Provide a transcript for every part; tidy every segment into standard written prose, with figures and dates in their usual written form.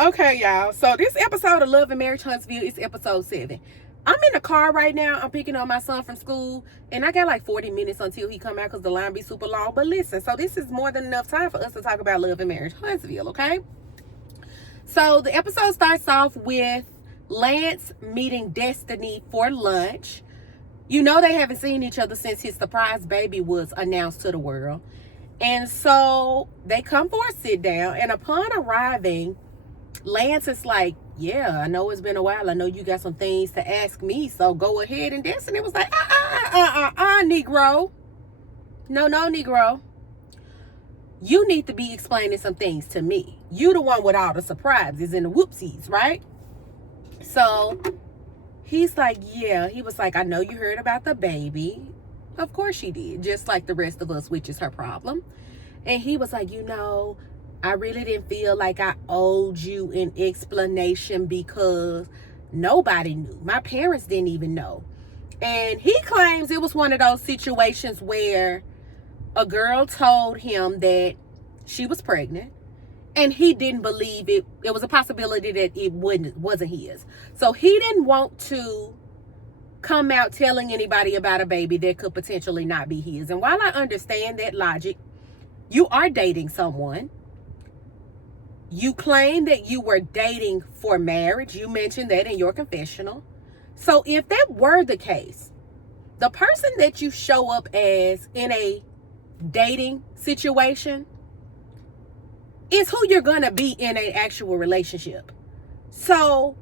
Okay, y'all. So this episode of Love and Marriage Huntsville is episode 7. I'm in the car right now. I'm picking up my son from school, and I got like 40 minutes until he come out because the line be super long. But listen, so this is more than enough time for us to talk about Love and Marriage Huntsville, okay? So the episode starts off with Lance meeting Destiny for lunch. You know they haven't seen each other since his surprise baby was announced to the world. And so they come for a sit down, and upon arriving, Lance is like, yeah, I know it's been a while. I know you got some things to ask me, so go ahead. And Destiny was like, Negro. No, Negro. You need to be explaining some things to me. You the one with all the surprises and the whoopsies, right? So he's like, yeah. He was like, I know you heard about the baby. Of course she did, just like the rest of us, which is her problem. And he was like, I really didn't feel like I owed you an explanation because nobody knew. My parents didn't even know. And he claims it was one of those situations where a girl told him that she was pregnant, and he didn't believe it. It was a possibility that it wasn't his. So he didn't want to come out telling anybody about a baby that could potentially not be his. And while I understand that logic, you are dating someone. You claim that you were dating for marriage. You mentioned that in your confessional. So if that were the case, the person that you show up as in a dating situation is who you're going to be in an actual relationship. So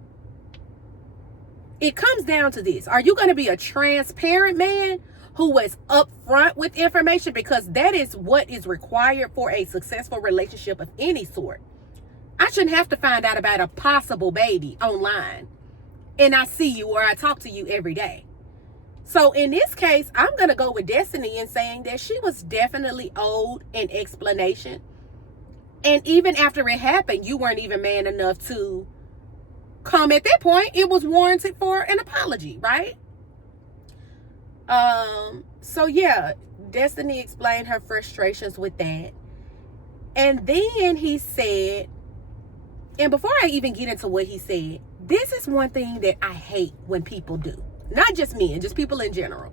it comes down to this. Are you going to be a transparent man who is upfront with information? Because that is what is required for a successful relationship of any sort. I shouldn't have to find out about a possible baby online and I see you or I talk to you every day. So in this case, I'm going to go with Destiny in saying that she was definitely owed an explanation. And even after it happened, you weren't even man enough to come at that point. It was warranted for an apology, right? So yeah, Destiny explained her frustrations with that. And then he said, and before I even get into what he said, this is one thing that I hate when people do. Not just men, just people in general.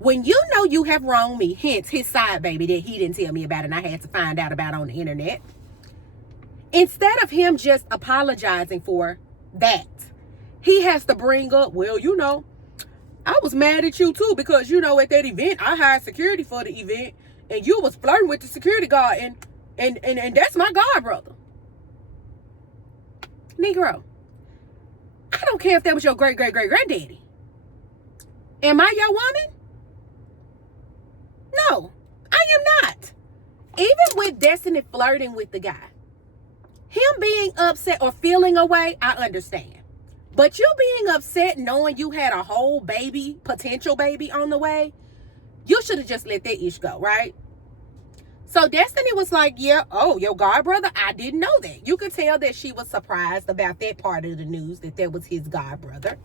When you know you have wronged me, hence his side baby that he didn't tell me about and I had to find out about on the internet, instead of him just apologizing for that, he has to bring up, well, I was mad at you too because, at that event, I hired security for the event and you was flirting with the security guard and that's my god brother. Negro, I don't care if that was your great-great-great-granddaddy. Am I your woman? No, I am not. Even with Destiny flirting with the guy, him being upset or feeling away, I understand. But you being upset knowing you had a whole baby, potential baby on the way, you should have just let that ish go, right? So Destiny was like, yeah, your god brother, I didn't know that. You could tell that she was surprised about that part of the news, that was his god brother.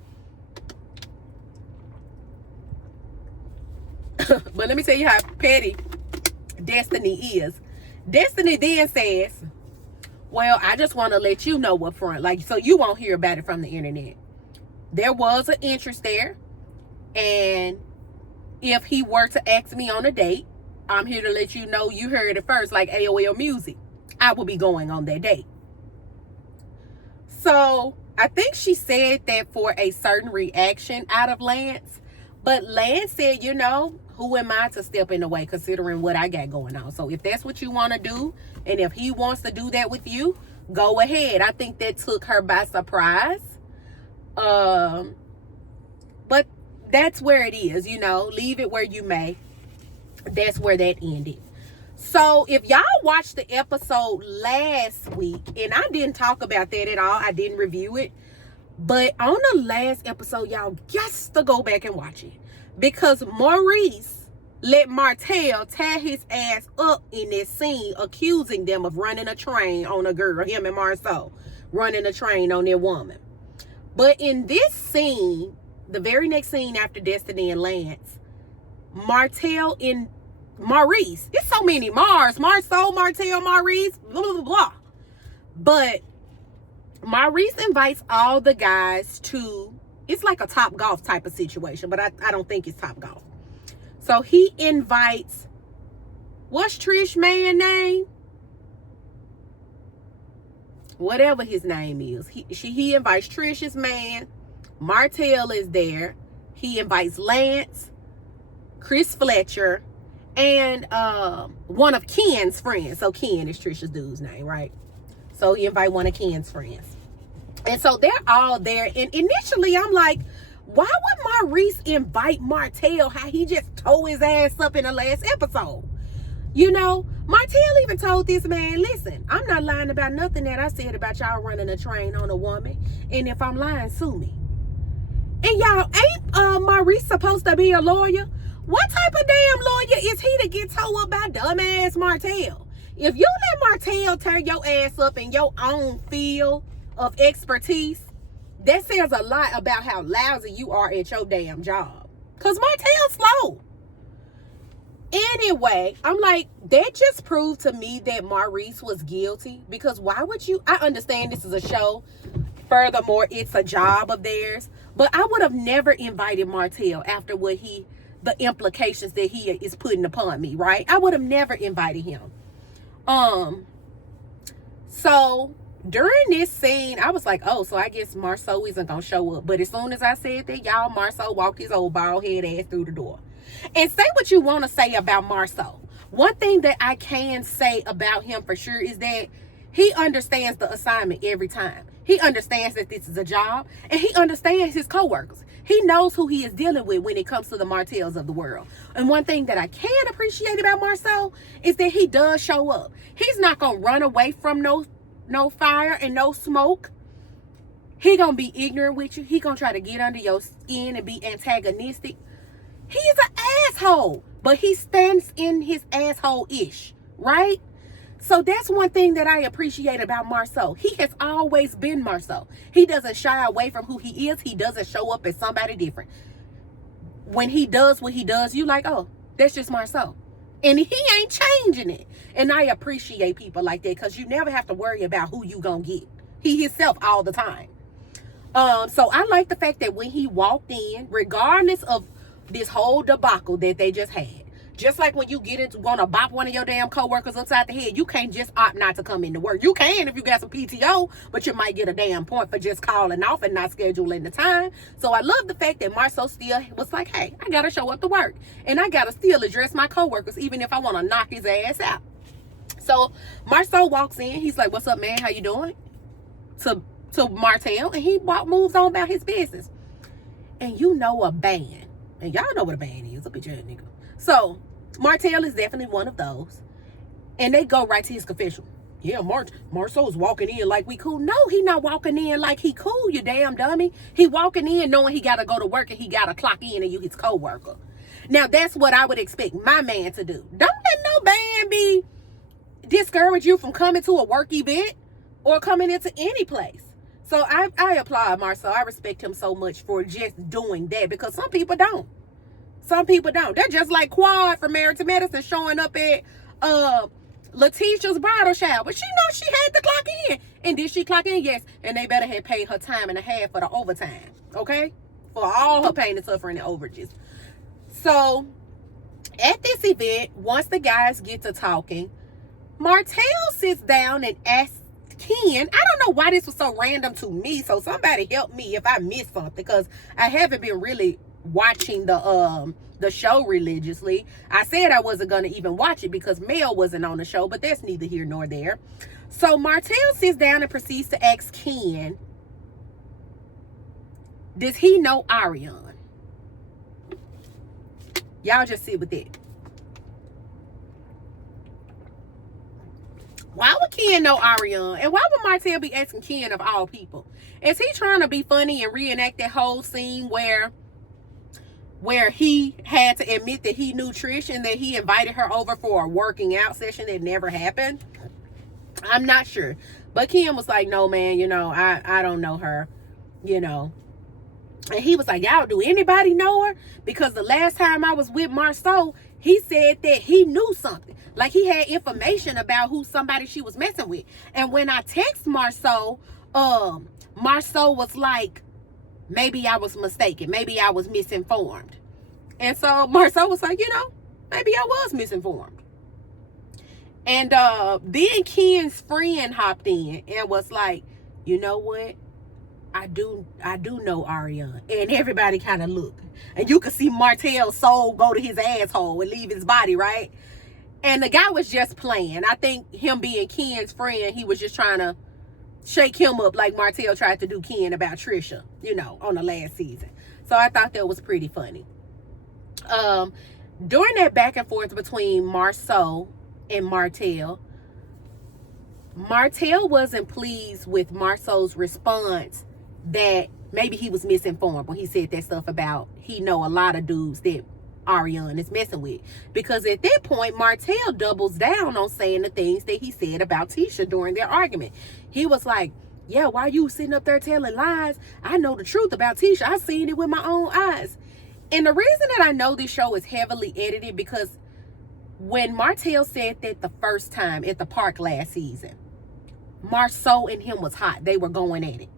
But let me tell you how petty Destiny is. Destiny then says, well, I just want to let you know up front, so you won't hear about it from the internet. There was an interest there. And if he were to ask me on a date, I'm here to let you know you heard it first, like AOL Music. I will be going on that date. So I think she said that for a certain reaction out of Lance. But Lance said, who am I to step in the way considering what I got going on? So if that's what you want to do, and if he wants to do that with you, go ahead. I think that took her by surprise. But that's where it is, leave it where you may. That's where that ended. So if y'all watched the episode last week, and I didn't talk about that at all, I didn't review it, but on the last episode, y'all got to go back and watch it, because Maurice let Martell tie his ass up in that scene, accusing them of running a train on a girl, him and Marceau running a train on their woman. But in this scene, the very next scene after Destiny and Lance, Martell and Maurice, it's so many Marceau, Martell, Maurice, blah, blah, blah. But Maurice invites all the guys to, it's like a Top Golf type of situation, but I don't think it's Top Golf. So he invites, what's Trish man name? Whatever his name is. He invites Trish's man. Martell is there. He invites Lance, Chris Fletcher, and one of Ken's friends. So Ken is Trisha's dude's name, right? So he invite one of Ken's friends. And so they're all there. And initially I'm like, why would Maurice invite Martell? How he just tore his ass up in the last episode? You know, Martell even told this man, listen, I'm not lying about nothing that I said about y'all running a train on a woman. And if I'm lying, sue me. And y'all, ain't Maurice supposed to be a lawyer? What type of damn lawyer is he to get towed up by dumbass Martell? If you let Martell turn your ass up in your own field of expertise, that says a lot about how lousy you are at your damn job. Because Martell's slow. Anyway, I'm like, that just proved to me that Maurice was guilty. Because why would you? I understand this is a show. Furthermore, it's a job of theirs. But I would have never invited Martell after what the implications that he is putting upon me, right? I would have never invited him. So during this scene, I was like, oh, so I guess Marceau isn't gonna show up. But as soon as I said that, y'all, Marceau walked his old bald head ass through the door. And say what you want to say about Marceau. One thing that I can say about him for sure is that he understands the assignment every time. He understands that this is a job, and he understands his coworkers. He knows who he is dealing with when it comes to the Martells of the world. And one thing that I can appreciate about Marceau is that he does show up. He's not going to run away from no fire and no smoke. He going to be ignorant with you. He going to try to get under your skin and be antagonistic. He's an asshole, but he stands in his asshole-ish, right? So that's one thing that I appreciate about Marceau. He has always been Marceau. He doesn't shy away from who he is. He doesn't show up as somebody different. When he does what he does, you like, oh, that's just Marceau. And he ain't changing it. And I appreciate people like that because you never have to worry about who you gonna get. He himself all the time. So I like the fact that when he walked in, regardless of this whole debacle that they just had, just like when you get into gonna bop one of your damn coworkers upside the head, you can't just opt not to come into work. You can if you got some PTO, but you might get a damn point for just calling off and not scheduling the time. So I love the fact that Marceau still was like, hey, I gotta show up to work. And I gotta still address my coworkers, even if I want to knock his ass out. So Marceau walks in, he's like, what's up, man? How you doing? To Martell, and he moves on about his business. And you know a band. And y'all know what a band is, a bitch ass nigga. So Martell is definitely one of those. And they go right to his confession. Yeah, Marceau's walking in like we cool. No, he not walking in like he cool, you damn dummy. He walking in knowing he got to go to work and he got to clock in and you his co-worker. Now, that's what I would expect my man to do. Don't let no band be discourage you from coming to a work event or coming into any place. So I applaud Marceau. I respect him so much for just doing that because some people don't. Some people don't. They're just like Quad from Married to Medicine showing up at Letitia's bridal shower. But she knows she had to clock in. And did she clock in? Yes. And they better have paid her time and a half for the overtime. Okay? For all her pain and suffering and overages. So, at this event, once the guys get to talking, Martell sits down and asks Ken, I don't know why this was so random to me, so somebody help me if I missed something, because I haven't been really watching the show religiously. I said I wasn't going to even watch it because Mel wasn't on the show, but that's neither here nor there. So Martell sits down and proceeds to ask Ken, does he know Ariane? Y'all just sit with that. Why would Ken know Ariane? And why would Martell be asking Ken of all people? Is he trying to be funny and reenact that whole scene where he had to admit that he knew Trish and that he invited her over for a working out session that never happened? I'm not sure. But Ken was like, no, man, I don't know her, And he was like, y'all, do anybody know her? Because the last time I was with Marceau, he said that he knew something. Like he had information about who somebody she was messing with. And when I text Marceau Marceau was like, maybe I was mistaken. Maybe I was misinformed. And so Marceau was like, maybe I was misinformed. And then Ken's friend hopped in and was like, you know what? I do know Ariane. And everybody kind of looked. And you could see Martell's soul go to his asshole and leave his body, right? And the guy was just playing. I think him being Ken's friend, he was just trying to shake him up like Martell tried to do Ken about Trisha, on the last season. So I thought that was pretty funny. During that back and forth between Marceau and Martell wasn't pleased with Marceau's response that maybe he was misinformed when he said that stuff about he know a lot of dudes that Ariane is messing with. Because at that point, Martell doubles down on saying the things that he said about Tisha during their argument. He was like, yeah, why you sitting up there telling lies? I know the truth about Tisha. I seen it with my own eyes. And the reason that I know this show is heavily edited, because when Martell said that the first time at the park last season, Marceau and him was hot. They were going at it.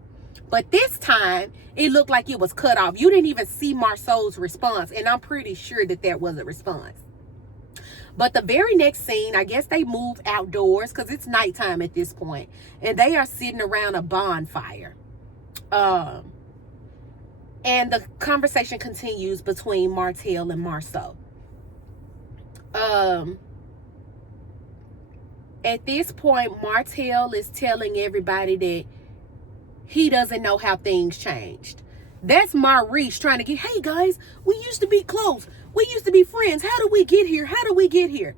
But this time, it looked like it was cut off. You didn't even see Marceau's response. And I'm pretty sure that that was a response. But the very next scene, I guess they moved outdoors because it's nighttime at this point. And they are sitting around a bonfire. And the conversation continues between Martell and Marceau. At this point, Martell is telling everybody that he doesn't know how things changed. That's Maurice trying to get, hey guys, we used to be close. We used to be friends. How did we get here? How did we get here?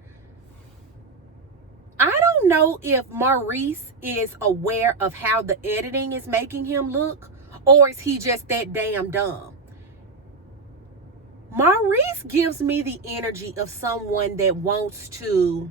I don't know if Maurice is aware of how the editing is making him look, or is he just that damn dumb? Maurice gives me the energy of someone that wants to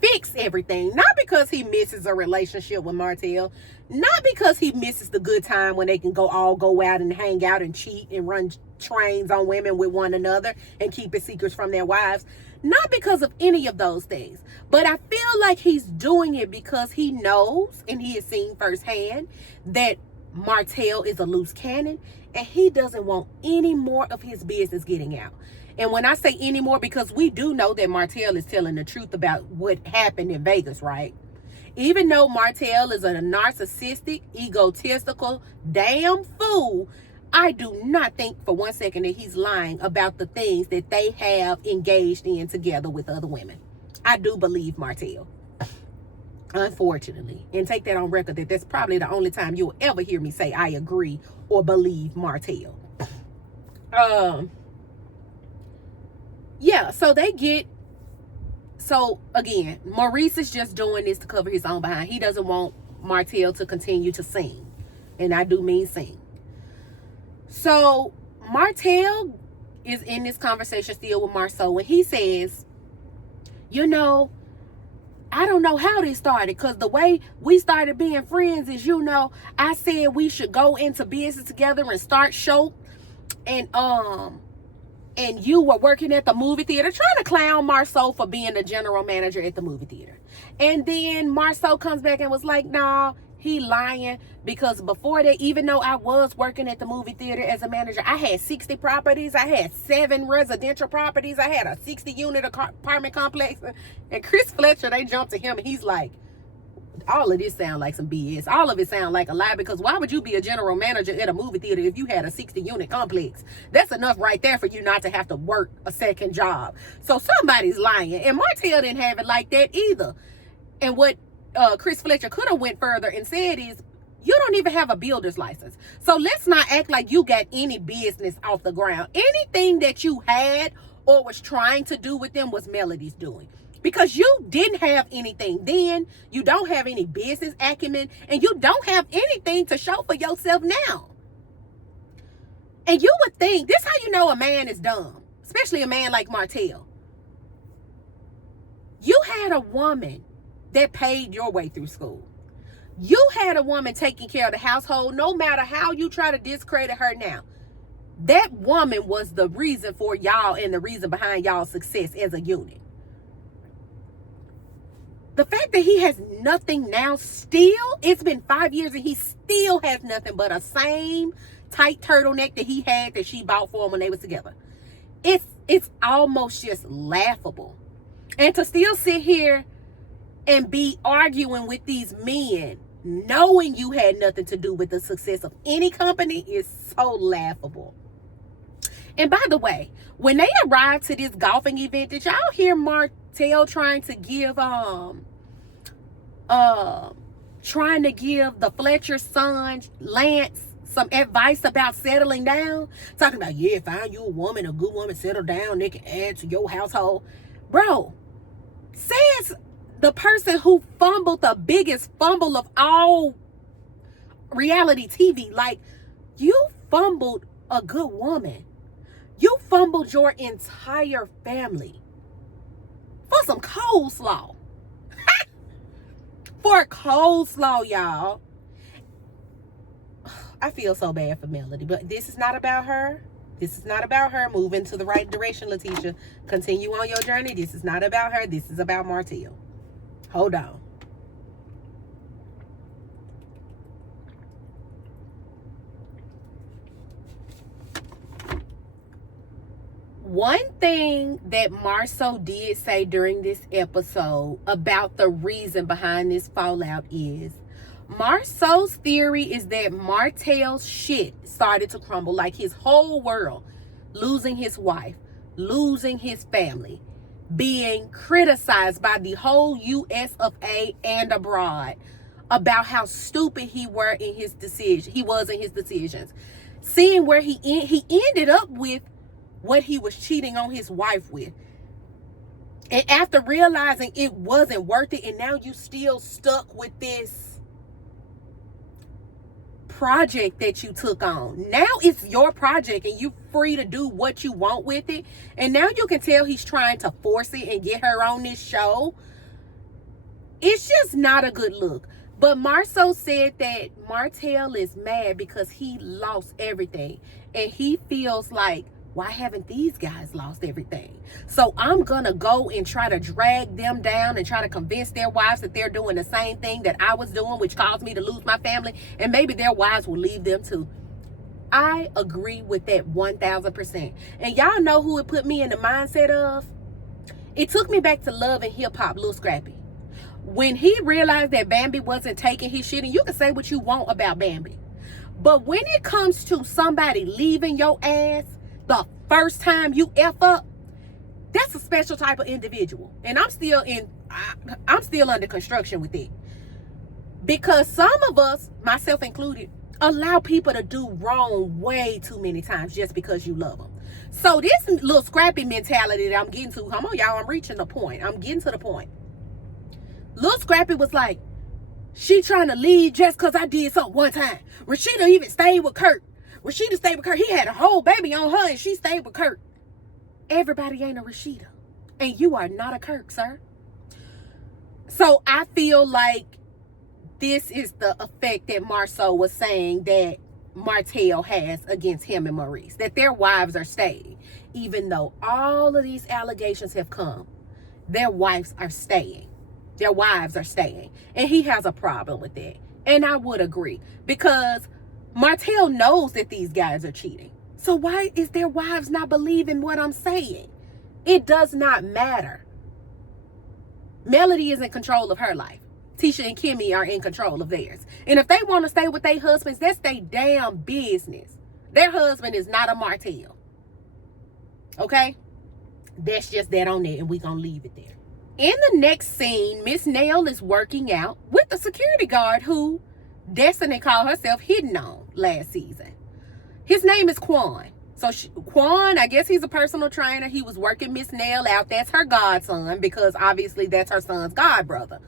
fix everything. Not because he misses a relationship with Martell. Not because he misses the good time when they can go out and hang out and cheat and run trains on women with one another and keep his secrets from their wives. Not because of any of those things. But I feel like he's doing it because he knows and he has seen firsthand that Martell is a loose cannon and he doesn't want any more of his business getting out. And when I say any more, because we do know that Martell is telling the truth about what happened in Vegas, right? Even though Martell is a narcissistic, egotistical, damn fool, I do not think for 1 second that he's lying about the things that they have engaged in together with other women. I do believe Martell. Unfortunately. And take that on record that that's probably the only time you'll ever hear me say I agree or believe Martell. Yeah, so again, Maurice is just doing this to cover his own behind. He doesn't want Martell to continue to sing. And I do mean sing. So Martell is in this conversation still with Marceau, and he says, I don't know how this started, because the way we started being friends is, I said we should go into business together and start show. And you were working at the movie theater, trying to clown Marceau for being the general manager at the movie theater. And then Marceau comes back and was like, nah, he lying, because before that, even though I was working at the movie theater as a manager, I had 60 properties. I had 7 residential properties. I had a 60-unit apartment complex. And Chris Fletcher, they jumped to him and he's like, all of this sound like some BS. All of it sound like a lie, because why would you be a general manager at a movie theater if you had a 60-unit complex? That's enough right there for you not to have to work a second job. So somebody's lying. And Martell didn't have it like that either. And what Chris Fletcher could have went further and said is, you don't even have a builder's license. So let's not act like you got any business off the ground. Anything that you had or was trying to do with them was Melody's doing. Because you didn't have anything then, you don't have any business acumen, and you don't have anything to show for yourself now. And you would think, this is how you know a man is dumb, especially a man like Martell. You had a woman that paid your way through school. You had a woman taking care of the household, no matter how you try to discredit her now. That woman was the reason for y'all and the reason behind y'all's success as a unit. The fact that he has nothing now still, it's been 5 years and he still has nothing but a same tight turtleneck that he had that she bought for him when they was together. It's almost just laughable. And to still sit here and be arguing with these men, knowing you had nothing to do with the success of any company, is so laughable. And by the way, when they arrived to this golfing event, did y'all hear Martell trying to give the Fletcher's son Lance some advice about settling down? Talking about, yeah, find you a good woman, settle down, they can add to your household. Bro, says the person who fumbled the biggest fumble of all reality TV. Like, you fumbled a good woman. You fumbled your entire family for some coleslaw. For coleslaw, y'all. I feel so bad for Melody, but this is not about her. This is not about her. Move into the right direction, Letitia. Continue on your journey. This is not about her. This is about Martell. Hold on. One thing that Marceau did say during this episode about the reason behind this fallout is Marceau's theory is that Martell's shit started to crumble, like his whole world, losing his wife, losing his family, being criticized by the whole US of A and abroad about how stupid he was in his decisions. Seeing where he ended up with what he was cheating on his wife with. And after realizing it wasn't worth it, and now you still stuck with this project that you took on. Now it's your project and you free to do what you want with it. And now you can tell he's trying to force it and get her on this show. It's just not a good look. But Marceau said that Martell is mad because he lost everything. And he feels like, why haven't these guys lost everything? So I'm gonna go and try to drag them down and try to convince their wives that they're doing the same thing that I was doing, which caused me to lose my family, and maybe their wives will leave them too. I agree with that 1000%. And y'all know who it put me in the mindset of? It took me back to Love and Hip Hop, Lil Scrappy. When he realized that Bambi wasn't taking his shit, and you can say what you want about Bambi, but when it comes to somebody leaving your ass the first time you F up, that's a special type of individual. And I'm still under construction with it. Because some of us, myself included, allow people to do wrong way too many times just because you love them. So this little scrappy mentality that I'm getting to, come on y'all, I'm reaching the point. I'm getting to the point. Little Scrappy was like, she trying to leave just because I did something one time. Rashida even stayed with Kurt. Rashida stayed with Kurt. He had a whole baby on her and she stayed with Kurt. Everybody ain't a Rashida. And you are not a Kirk, sir. So I feel like this is the effect that Marceau was saying that Martell has against him and Maurice. That their wives are staying. Even though all of these allegations have come, their wives are staying. Their wives are staying. And he has a problem with that. And I would agree. Because Martell knows that these guys are cheating. So why is their wives not believing what I'm saying? It does not matter. Melody is in control of her life. Tisha and Kimmy are in control of theirs. And if they want to stay with their husbands, that's their damn business. Their husband is not a Martell. Okay? That's just that on there, and we're going to leave it there. In the next scene, Miss Nail is working out with the security guard who Destiny called herself hitting on last season. His name is Quan. So Quan, I guess he's a personal trainer. He was working Miss Nail out. That's her godson, because obviously that's her son's god brother.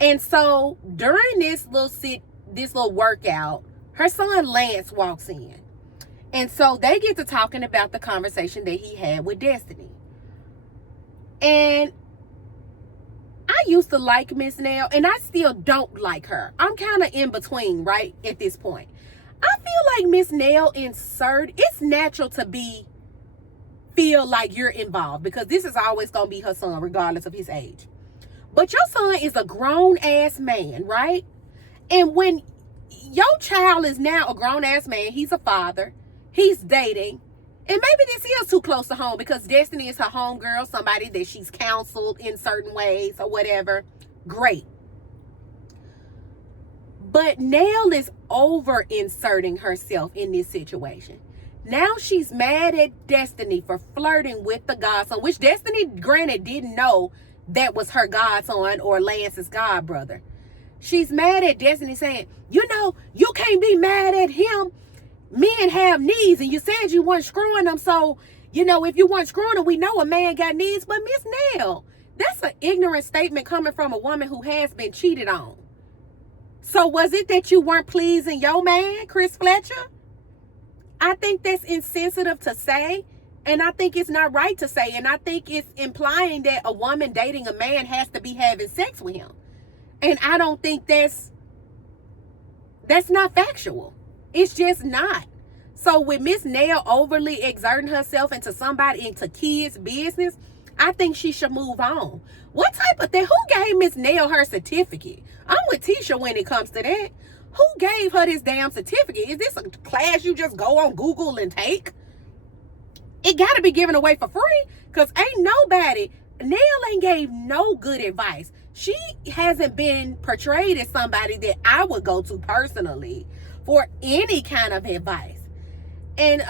And so during this little workout, her son Lance walks in. And so they get to talking about the conversation that he had with Destiny. And I used to like Miss Nail, and I still don't like her. I'm kind of in between, right, at this point. I feel like Miss Nail it's natural to feel like you're involved, because this is always going to be her son, regardless of his age. But your son is a grown-ass man, right? And when your child is now a grown-ass man, he's a father, he's dating, and maybe this is too close to home because Destiny is her homegirl, somebody that she's counseled in certain ways or whatever. Great. But Nell is over inserting herself in this situation. Now she's mad at Destiny for flirting with the godson, which Destiny, granted, didn't know that was her godson or Lance's god brother. She's mad at Destiny saying, you know, you can't be mad at him. Men have needs, and you said you weren't screwing them. So, you know, if you weren't screwing them, we know a man got needs. But Miss Nell, that's an ignorant statement coming from a woman who has been cheated on. So was it that you weren't pleasing your man, Chris Fletcher? I think that's insensitive to say, and I think it's not right to say, and I think it's implying that a woman dating a man has to be having sex with him. And I don't think that's not factual. It's just not. So with Miss Nell overly exerting herself into kids' business, I think she should move on. What type of thing? Who gave Miss Nell her certificate? I'm with Tisha when it comes to that. Who gave her this damn certificate? Is this a class you just go on Google and take? It got to be given away for free, because ain't nobody, Nell ain't gave no good advice. She hasn't been portrayed as somebody that I would go to personally for any kind of advice. And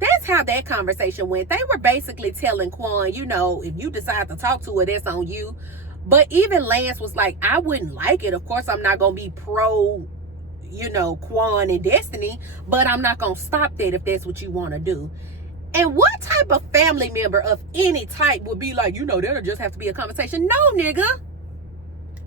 that's how that conversation went. They were basically telling Quan, you know, if you decide to talk to her, that's on you. But even Lance was like, I wouldn't like it. Of course, I'm not going to be pro, you know, Quan and Destiny, but I'm not going to stop that if that's what you want to do. And what type of family member of any type would be like, you know, that'll just have to be a conversation? No, nigga.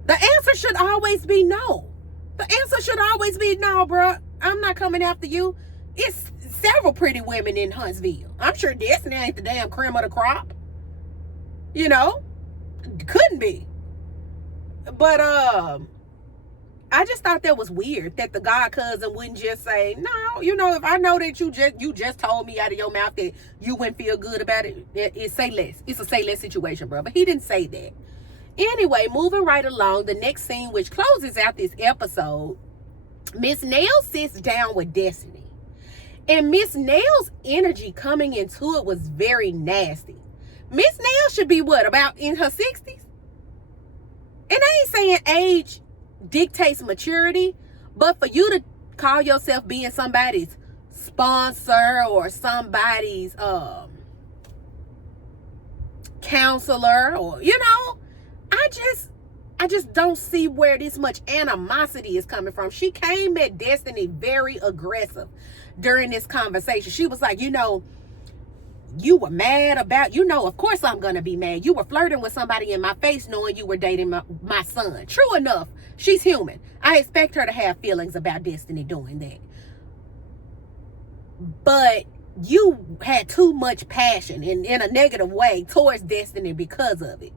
The answer should always be no. The answer should always be no, bro. I'm not coming after you. It's several pretty women in Huntsville. I'm sure Destiny ain't the damn cream of the crop. You know? Couldn't be. But I just thought that was weird that the god cousin wouldn't just say, no, you know, if I know that you just told me out of your mouth that you wouldn't feel good about it, it's say less. It's a say less situation, bro. But he didn't say that. Anyway, moving right along, the next scene, which closes out this episode, Miss Nell sits down with Destiny. And Miss Nell's energy coming into it was very nasty. Miss Nell should be what, about in her 60s? And I ain't saying age dictates maturity, but for you to call yourself being somebody's sponsor or somebody's counselor, or, you know, I just don't see where this much animosity is coming from. She came at Destiny very aggressive during this conversation. She was like, you know, you were mad about, you know, of course I'm going to be mad. You were flirting with somebody in my face knowing you were dating my son. True enough, she's human. I expect her to have feelings about Destiny doing that. But you had too much passion in a negative way towards Destiny because of it.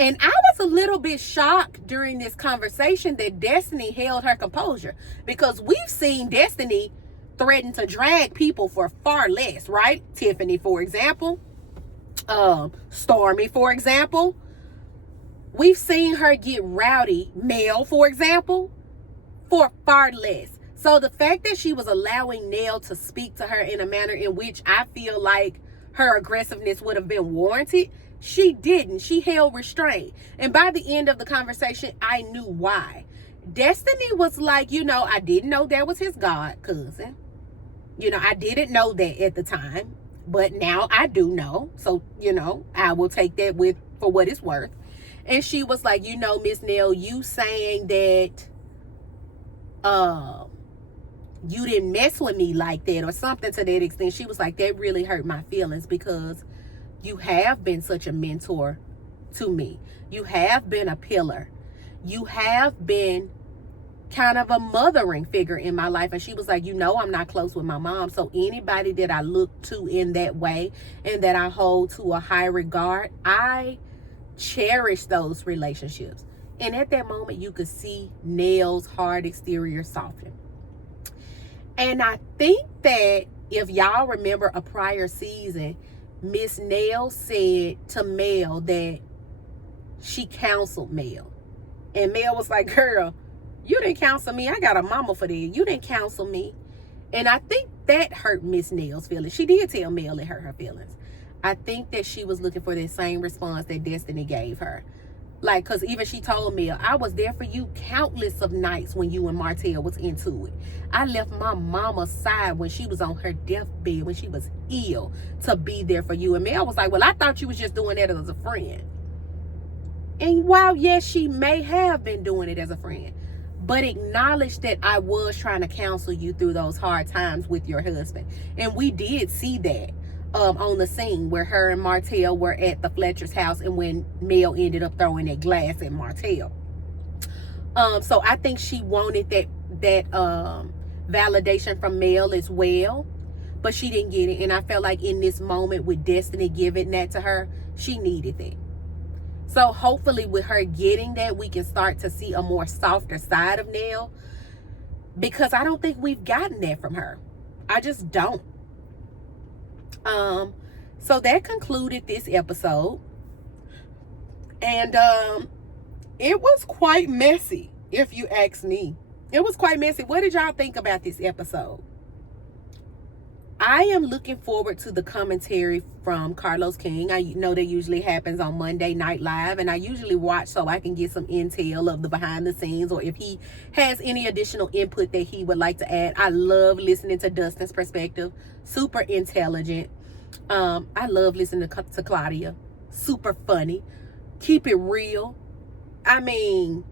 And I was a little bit shocked during this conversation that Destiny held her composure, because we've seen Destiny threaten to drag people for far less, right? Tiffany, for example. Stormy, for example. We've seen her get rowdy, Mel, for example, for far less. So the fact that she was allowing Nell to speak to her in a manner in which I feel like her aggressiveness would have been warranted, she didn't. She held restraint. And by the end of the conversation, I knew why. Destiny was like, you know, I didn't know that was his god cousin. You know, I didn't know that at the time, but now I do know. So, you know, I will take that for what it's worth. And she was like, you know, Miss Nell, you saying that you didn't mess with me like that or something to that extent. She was like, that really hurt my feelings, because you have been such a mentor to me. You have been a pillar. You have been kind of a mothering figure in my life. And she was like, you know, I'm not close with my mom. So anybody that I look to in that way and that I hold to a high regard, I cherish those relationships. And at that moment, you could see Nell's hard exterior soften. And I think that if y'all remember a prior season, Miss Nell said to Mel that she counseled Mel. And Mel was like, girl, you didn't counsel me. I got a mama for that. You didn't counsel me. And I think that hurt Miss Nell's feelings. She did tell Mel it hurt her feelings. I think that she was looking for that same response that Destiny gave her. Like, because even she told Mel, I was there for you countless of nights when you and Martell was into it. I left my mama's side when she was on her deathbed, when she was ill, to be there for you. And Mel was like, well, I thought you was just doing that as a friend. And while, yes, she may have been doing it as a friend, but acknowledge that I was trying to counsel you through those hard times with your husband. And we did see that on the scene where her and Martell were at the Fletchers house, and when Mel ended up throwing that glass at Martell. So I think she wanted that validation from Mel as well, but she didn't get it. And I felt like in this moment with Destiny giving that to her, she needed that. So hopefully with her getting that, we can start to see a more softer side of Nell, because I don't think we've gotten that from her. I just don't. So that concluded this episode. And it was quite messy, if you ask me. It was quite messy. What did y'all think about this episode? I am looking forward to the commentary from Carlos King. I know that usually happens on Monday Night Live, and I usually watch so I can get some intel of the behind the scenes, or if he has any additional input that he would like to add. I love listening to Dustin's perspective. Super intelligent. I love listening to Claudia. Super funny. Keep it real. I mean,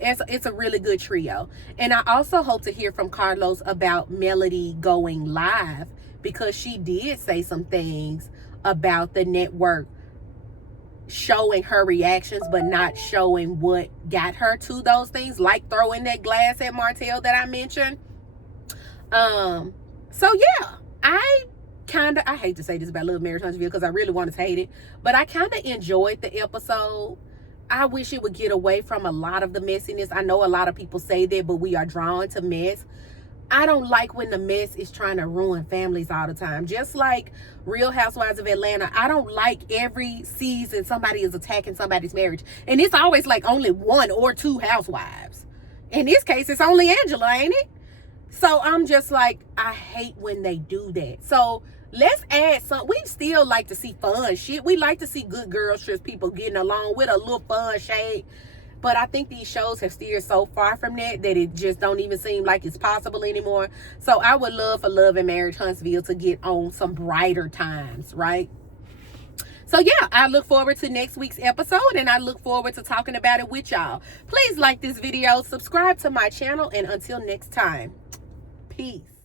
it's a really good trio. And I also hope to hear from Carlos about Melody going live, because she did say some things about the network showing her reactions but not showing what got her to those things, like throwing that glass at Martell that I mentioned. So yeah, I hate to say this about Love Marriage Huntsville because I really wanted to hate it, but I kind of enjoyed the episode. I wish it would get away from a lot of the messiness. I know a lot of people say that, but we are drawn to mess. I don't like when the mess is trying to ruin families all the time. Just like Real Housewives of Atlanta, I don't like every season somebody is attacking somebody's marriage. And it's always like only one or two housewives. In this case, it's only Angela, ain't it? So I'm just like, I hate when they do that. So let's add some. We still like to see fun shit. We like to see good girls, trips, people getting along with a little fun shade. But I think these shows have steered so far from that it just don't even seem like it's possible anymore. So I would love for Love and Marriage Huntsville to get on some brighter times, right? So yeah, I look forward to next week's episode, and I look forward to talking about it with y'all. Please like this video, subscribe to my channel, and until next time, peace.